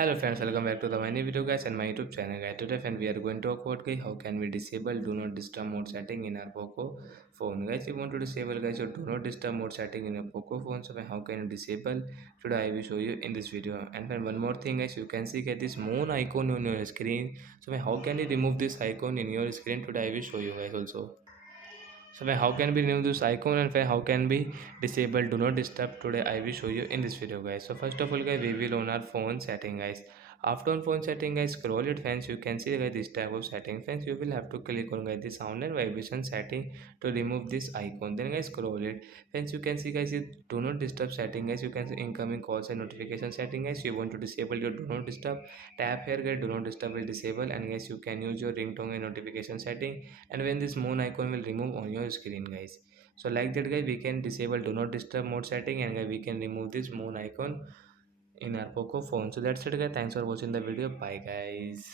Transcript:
Hello friends, welcome back to the my new video guys and my YouTube channel guys. Today friend we are going to talk about guys how can we disable do not disturb mode setting in our Poco phone guys. You want to disable guys your do not disturb mode setting in your Poco phone. So how can you disable? Today I will show you in this video. And then one more thing guys, you can see get this moon icon on your screen. So how can you remove this icon in your screen? Today I will show you guys also. So how can we remove this icon and how can we disable do not disturb? Today I will show you in this video guys. So first of all guys, we will on our phone setting guys. After on phone setting guys, scroll it friends, you can see guys this type of setting friends. You will have to click on guys the sound and vibration setting to remove this icon. Then guys scroll it friends, you can see guys it do not disturb setting guys. You can see incoming calls and notification setting guys. You want to disable your do not disturb, tap here guys, do not disturb will disable, and guys you can use your ringtone and notification setting, and when this moon icon will remove on your screen guys. So like that guys, we can disable do not disturb mode setting, and guys we can remove this moon icon in our Poco phone. So that's it guys, thanks for watching the video, bye guys.